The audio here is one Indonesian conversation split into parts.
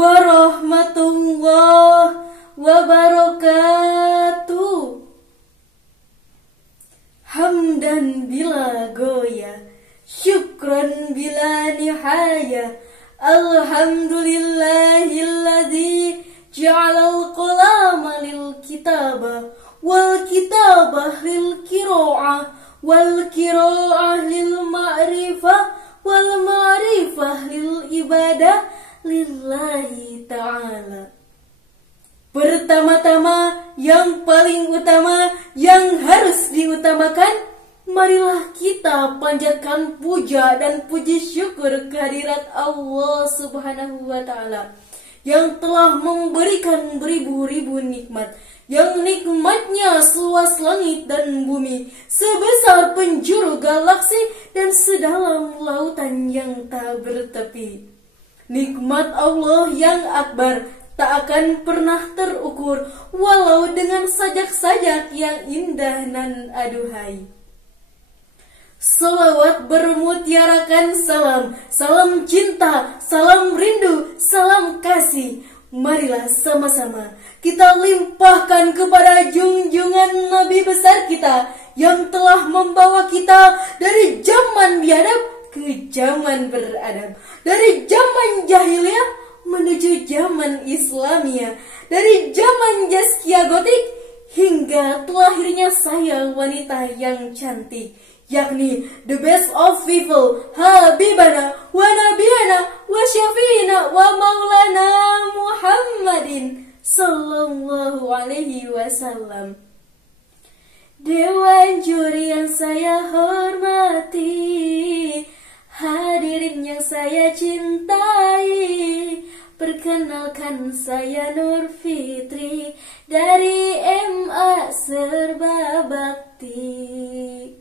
warahmatullahi wabarakatuh. Hamdan bila goya, syukran bila nihaya. Alhamdulillahilladzi ja'alal qalama lil kitaba wal kitabah lil qira'ah wal qira'ah lil ma'rifah wal ma'rifah lil ibadah lillahi ta'ala. Pertama-tama, yang paling utama, yang harus diutamakan, marilah kita panjatkan puja dan puji syukur kehadirat Allah Subhanahu wa Ta'ala yang telah memberikan beribu-ribu nikmat, yang nikmatnya seluas langit dan bumi, sebesar penjuru galaksi dan sedalam lautan yang tak bertepi. Nikmat Allah yang akbar tak akan pernah terukur, walau dengan sajak-sajak yang indah nan aduhai. Salawat bermutiarakan salam, salam cinta, salam rindu, salam kasih. Marilah sama-sama kita limpahkan kepada junjungan Nabi besar kita yang telah membawa kita dari zaman biadab ke zaman beradab, dari zaman jahiliyah menuju zaman Islamia, dari zaman Jaskia Gotik hingga telahirnya saya wanita yang cantik, yakni the best of people, Habibana wa Nabiyana wa Syafi'ina wa Maulana Muhammadin sallallahu alaihi wasallam. Dewan juri yang saya hormati, hadirin yang saya cintai, perkenalkan saya Nur Fitri dari MA Serba Bakti.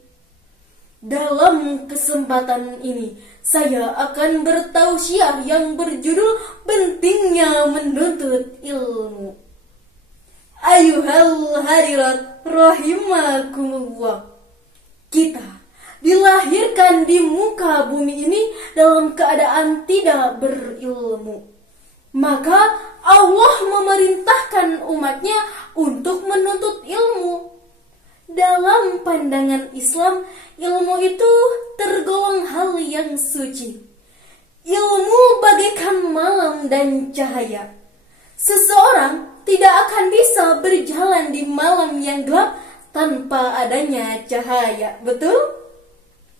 Dalam kesempatan ini, saya akan bertausiah yang berjudul pentingnya menuntut ilmu. Ayuhal hadirat rahimakumullah. Kita dilahirkan di muka bumi ini dalam keadaan tidak berilmu. Maka Allah memerintahkan umatnya untuk menuntut ilmu. Dalam pandangan Islam, ilmu itu tergolong hal yang suci. Ilmu bagaikan malam dan cahaya. Seseorang tidak akan bisa berjalan di malam yang gelap tanpa adanya cahaya, betul?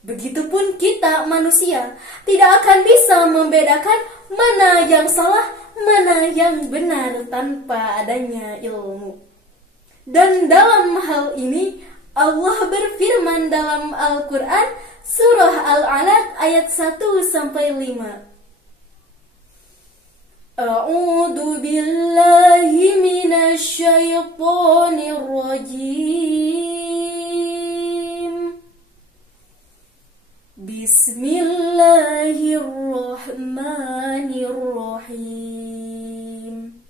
Begitupun kita manusia tidak akan bisa membedakan mana yang salah, mana yang benar tanpa adanya ilmu. Dan dalam hal ini Allah berfirman dalam Al-Quran surah Al-Alaq ayat 1-5. A'udzu billahi minasy syaithanir rajim. Bismillahirrahmanirrahim.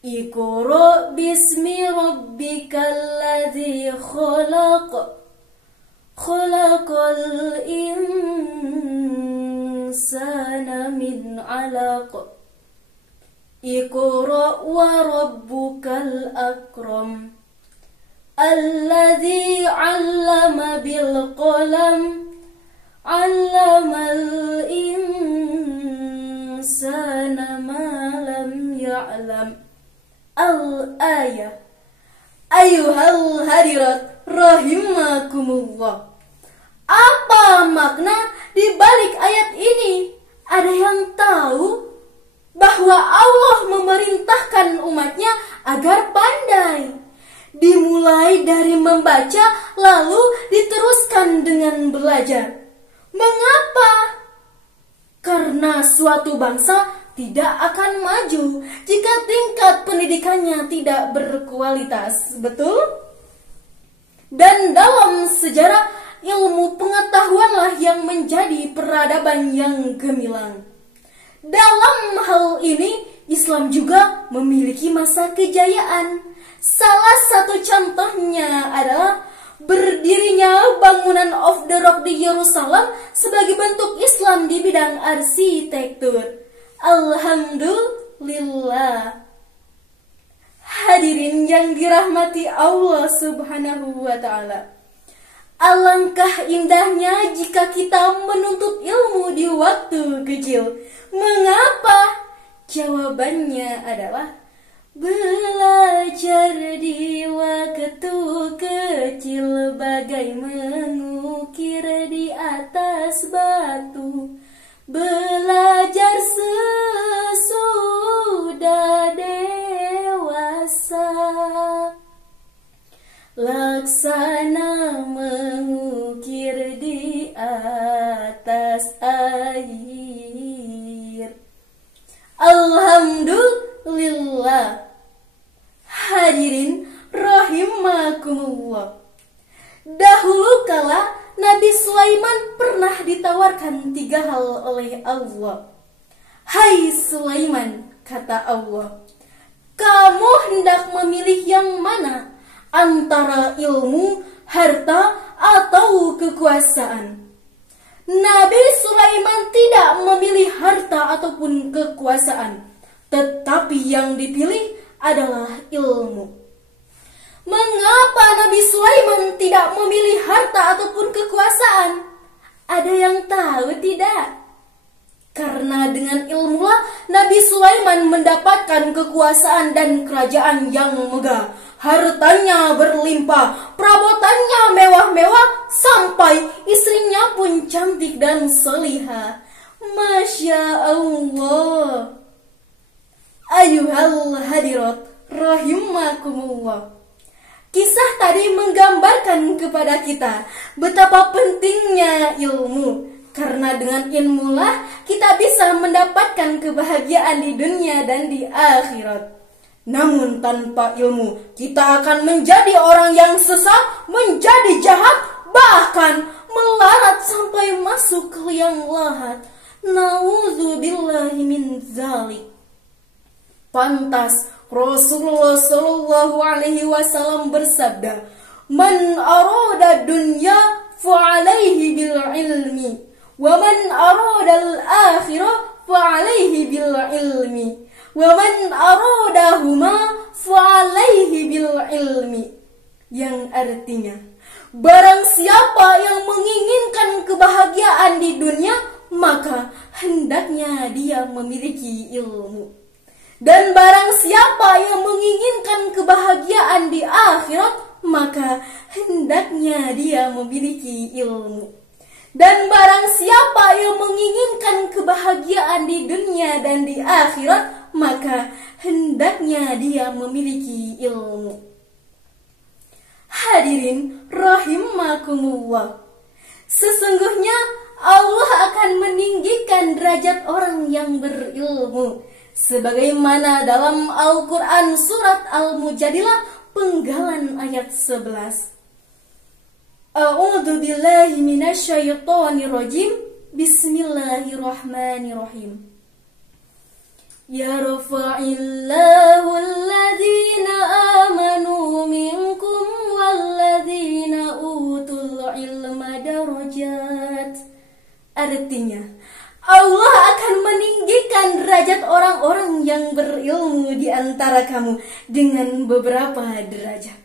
Iqra bismi rabbikal ladzi khalaq, khalaqal insana min 'alaq. Iqra wa rabbukal akram, alladzi 'allama bil qalam, 'allamal insana ma lam ya'lam. Al-ayah. Ayuhal hadirat rahimakumullah. Apa makna di balik ayat ini? Ada yang tahu? Bahwa Allah memerintahkan umatnya agar pandai. Dimulai dari membaca, lalu diteruskan dengan belajar. Mengapa? Karena suatu bangsa tidak akan maju jika tingkat pendidikannya tidak berkualitas, betul? Dan dalam sejarah, ilmu pengetahuanlah yang menjadi peradaban yang gemilang. Dalam hal ini, Islam juga memiliki masa kejayaan. Salah satu contohnya adalah berdirinya bangunan of the Rock di Yerusalem sebagai bentuk Islam di bidang arsitektur. Alhamdulillah. Hadirin yang dirahmati Allah Subhanahu wa Ta'ala, alangkah indahnya jika kita menuntut ilmu di waktu kecil. Mengapa? Jawabannya adalah belajar di waktu kecil bagai mengukir di atas batu. Belajar sesudah dewasa, laksana mengukir di atas air. Alhamdulillah. Hadirin rahimakumullah, dahulu kala Nabi Sulaiman pernah ditawarkan 3 hal oleh Allah. Hai Sulaiman, kata Allah, kamu hendak memilih yang mana antara ilmu, harta, atau kekuasaan? Nabi Sulaiman tidak memilih harta ataupun kekuasaan, tetapi yang dipilih adalah ilmu. Mengapa Nabi Sulaiman tidak memilih harta ataupun kekuasaan? Ada yang tahu tidak? Karena dengan ilmulah Nabi Sulaiman mendapatkan kekuasaan dan kerajaan yang megah. Hartanya berlimpah, perabotannya mewah-mewah, sampai istrinya pun cantik dan solihah. Masya Allah. Ayuhal hadirat rahimakumullah, kisah tadi menggambarkan kepada kita betapa pentingnya ilmu. Karena dengan ilmulah kita bisa mendapatkan kebahagiaan di dunia dan di akhirat. Namun tanpa ilmu kita akan menjadi orang yang sesat, menjadi jahat, bahkan melarat sampai masuk ke liang lahat. Nauzubillahi min zalik. Pantas Rasulullah Shallallahu Alaihi Wasallam bersabda, "Man arada dunya fa'alaihi bil ilmi, wa man arada al akhirah fa'alaihi bil ilmi, wa man aradahuma fa'alaihi bil ilmi." Yang artinya, barang siapa yang menginginkan kebahagiaan di dunia, maka hendaknya dia memiliki ilmu. Dan barang siapa yang menginginkan kebahagiaan di akhirat, maka hendaknya dia memiliki ilmu. Dan barang siapa yang menginginkan kebahagiaan di dunia dan di akhirat, maka hendaknya dia memiliki ilmu. Hadirin rahimakumullah, sesungguhnya Allah akan meninggikan derajat orang yang berilmu. Sebagaimana dalam Al-Quran surat Al-Mujadilah penggalan ayat 11. A'udzu billahi minasyaitonir rajim. Bismillahirrahmanirrahim. Yarfa'illahu alladhina amanu minkum walladhina utul ilma darajat. Artinya, Allah akan meninggikan derajat orang-orang yang berilmu di antara kamu dengan beberapa derajat.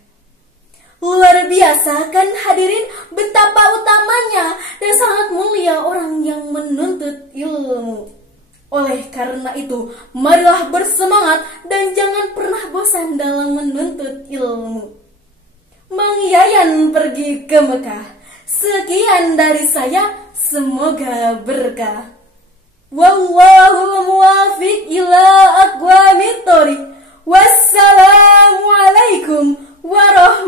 Luar biasa kan hadirin, betapa utamanya dan sangat mulia orang yang menuntut ilmu. Oleh karena itu, marilah bersemangat dan jangan pernah bosan dalam menuntut ilmu. Mang Yayan pergi ke Mekah. Sekian dari saya, semoga berkah. Wallahul muwaffiq ila aqwamit thoriq. Wassalamualaikum warahmatullahi